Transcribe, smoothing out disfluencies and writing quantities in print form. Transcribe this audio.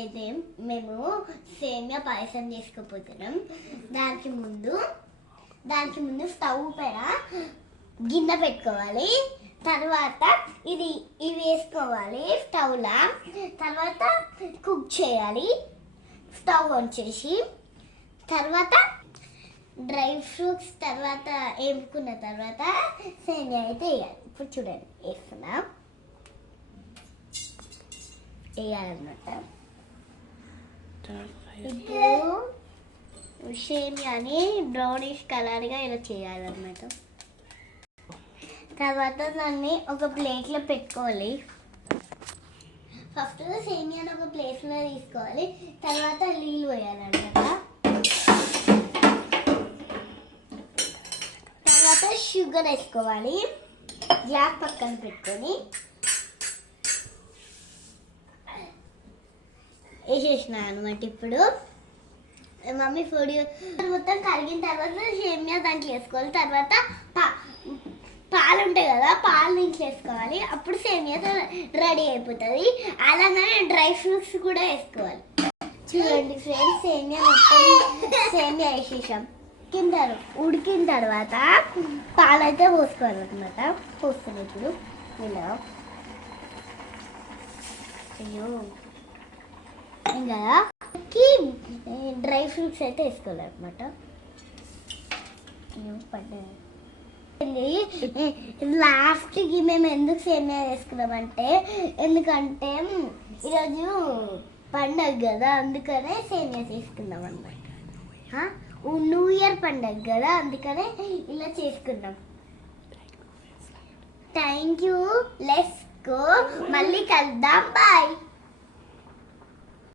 అయితే మేము సేమియా పాయసం చేసుకోపోతున్నాం. దానికి ముందు స్టవ్ పైన గిన్నె పెట్టుకోవాలి. తర్వాత ఇవి వేసుకోవాలి స్టవ్లో. తర్వాత కుక్ చేయాలి స్టవ్ ఆన్ చేసి. తర్వాత డ్రై ఫ్రూట్స్ తర్వాత వేపుకున్న తర్వాత సేమియా అయితే వేయాలి. ఇప్పుడు చూడండి వేస్తున్నా, వేయాలన్నమాట. ఇప్పుడు సేమియాని బ్రౌనిష్ కలర్గా ఇలా చేయాలన్నమాట. తర్వాత దాన్ని ఒక ప్లేట్లో పెట్టుకోవాలి. ఫస్ట్ సేమియాని ఒక ప్లేట్లో తీసుకోవాలి. తర్వాత నీళ్ళు పోయాలన్నమాట. తర్వాత షుగర్ వేసుకోవాలి. గ్యాస్ పక్కన పెట్టుకొని వేసేసిన అనమాట. ఇప్పుడు మమ్మీ పొడి మొత్తం కరిగిన తర్వాత సేమియా దాంట్లో వేసుకోవాలి. తర్వాత పాలు ఉంటాయి కదా, పాలు దీంట్లో వేసుకోవాలి. అప్పుడు సేమియా రెడీ అయిపోతుంది. అలాగే డ్రై ఫ్రూట్స్ కూడా వేసుకోవాలి. చూడండి ఫ్రెండ్స్, సేమియా వేసేసాం. ఉడికిన తర్వాత పాలైతే పోసుకోవాలన్నమాట. పోస్తుంది ఇప్పుడు ఇలా. అయ్యో ఇంకా డ్రై ఫ్రూట్స్ అయితే వేసుకోవాలన్నమాట. లాస్ట్కి మేము ఎందుకు సేమియా వేసుకున్నామంటే, ఎందుకంటే ఈరోజు పండగ కదా, అందుకనే సేమియా చేసుకున్నాం అన్నమాట. న్యూ ఇయర్ పండగ కదా, అందుకనే ఇలా చేసుకున్నాం. Thank you. Let's go. మళ్ళీ కలుద్దాం. బాయ్.